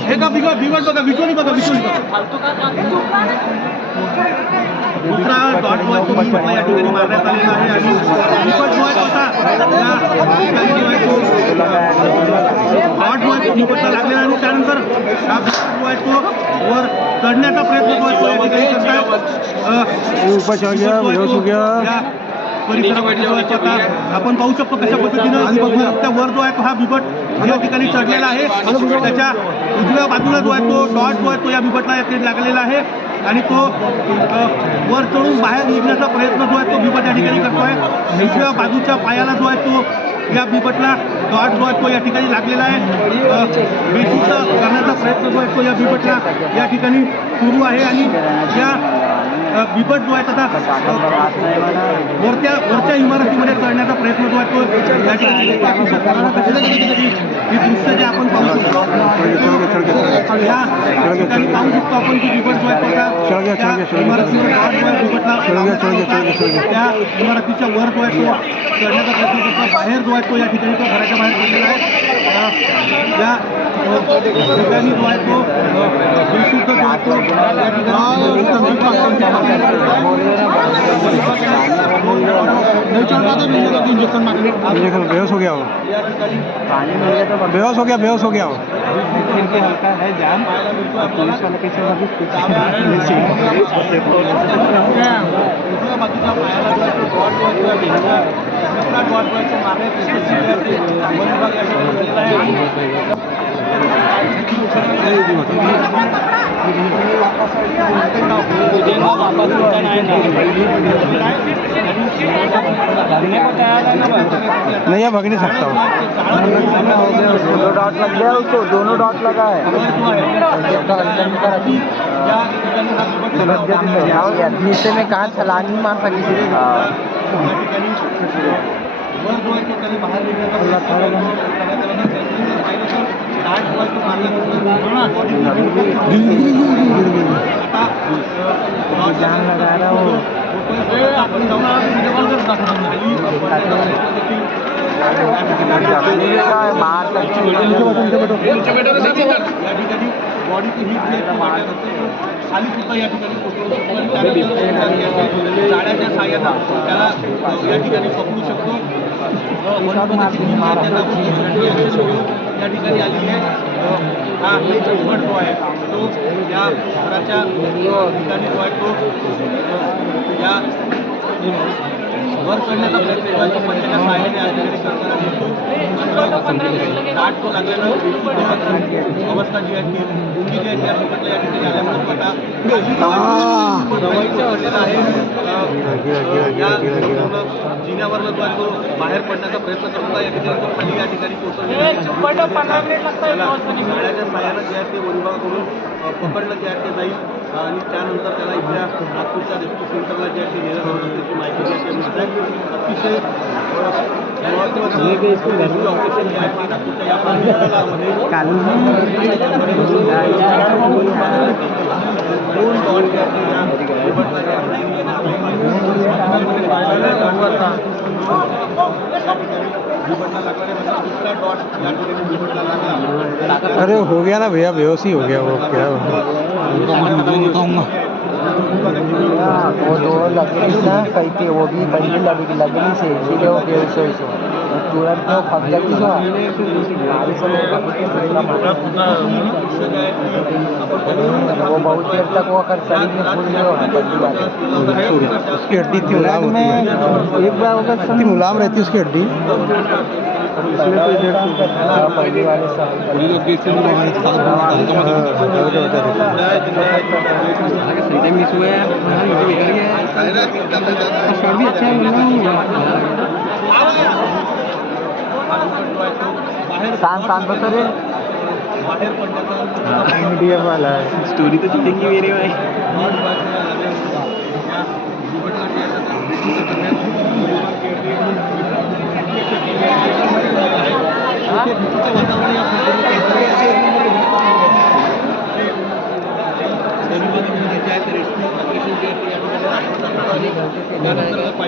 हे का बिघड बिघड बघा विचोली बघा विचोली बघा दुसरा डॉट बॉय तो बिघडला या ठिकाणी मारण्यात आलेला आहे आणि बिघड बॉय होता डॉट बॉय तो बिघडला लागलेला आणि त्यानंतर हा बिघड बॉय तो वर चढण्याचा प्रयत्न तो या ठिकाणी करताय परिसरामध्ये आपण पाहू शकतो कशा पद्धतीनं त्या वर जो आहे तो हा बिबट या ठिकाणी चढलेला आहे त्याच्या उजव्या बाजूला जो आहे तो डॉट जो आहे तो या बिबटला लागलेला आहे आणि तो वर चढून बाहेर निघण्याचा प्रयत्न जो आहे तो बिबट या ठिकाणी करतोय उजव्या बाजूच्या पायाला जो आहे तो या बिबटला डॉट जो आहे तो या ठिकाणी लागलेला आहे बेशुद्ध करण्याचा प्रयत्न जो आहे तो या बिबटला या ठिकाणी सुरू आहे आणि या बिबट जो आहे आता वरच्या इमारतीमध्ये चढण्याचा प्रयत्न जो आहे तो या ठिकाणी ही दृश्य जे आपण पाहू शकतो या ठिकाणी पाहू शकतो आपण की बिबट जो आहे त्या इमारतीच्या वर जो आहे तो चढण्याचा प्रयत्न करतो बाहेर जो आहे तो या ठिकाणी तो घराच्या बाहेर पडलेला आहे या ठिकाणी जो आहे तो बेशुद्ध जो आहे तो या ठिकाणी बेहोश हो गया हो बेहोश हो गया हो हल्का है जाम पुलिस वाले पीछे नहीं अब भाग नहीं सकता हूँ दोनों डॉट लग गया उसको दोनों डॉट लगा है नीचे में कहाँ छलांग नहीं मार सकी जान लगा रहा हूँ बॉडी की हीट खाली सुद्धा या ठिकाणी जाळ्याच्या साह्यानं त्याला या ठिकाणी पकडू शकतो या ठिकाणी आलेली आहे हा बिबट जो आहे तो या घराच्या ठिकाणी जो आहे तो या वर चढण्याचा प्रयत्न करतो पण त्याच्या साह्याने या ठिकाणी सरकारला दिसतो दाट तो लागलेला अवस्था जी आहे ती मुंगी जी आहे त्या बिबटला या ठिकाणी आल्यामुळे आता आहे जिन्यावरनं जो आहे तो बाहेर पडण्याचा प्रयत्न करत होता या ठिकाणी तो खाली या ठिकाणी पोहोचवलेला गाड्याच्या साह्यानं जे आहे ते वनविभागाकडून पकडलं जे आहे ते जाईल आणि त्यानंतर त्याला इथल्या नागपूरच्या रेस्क्यू सेंटरला जे आहे ते नेलं जाणार असल्याची माहिती जी आहे मिळत आहे अतिशय महत्त्वाचं ऑपरेशन जे आहे ते नागपूरच्या या परिसरामध्ये दोन डॉट जे आहे या बिबटला या बिबटला लागला दुसरा डॉट या ठिकाणी बिबटला लागला अरे हो गया ना भैया बेहोश ही हो गया वो क्या वो दो लकड़ी ना कहीं पे वो भी बड़ी लकड़ी से इसीलिए वो बेहोश हो तुरंत वो फंस जाती है वो बहुत देर तक वो अगर शरीर में फूल गए उसकी हड्डी इतनी मुलायम होती है एक बार अगर इतनी मुलायम रहती है उसकी हड्डी पहले वाले मिस हुए भी अच्छा शांत शांत बता रे मीडियम वाला है स्टोरी तो चलेंगी मेरे भाई पाहिजे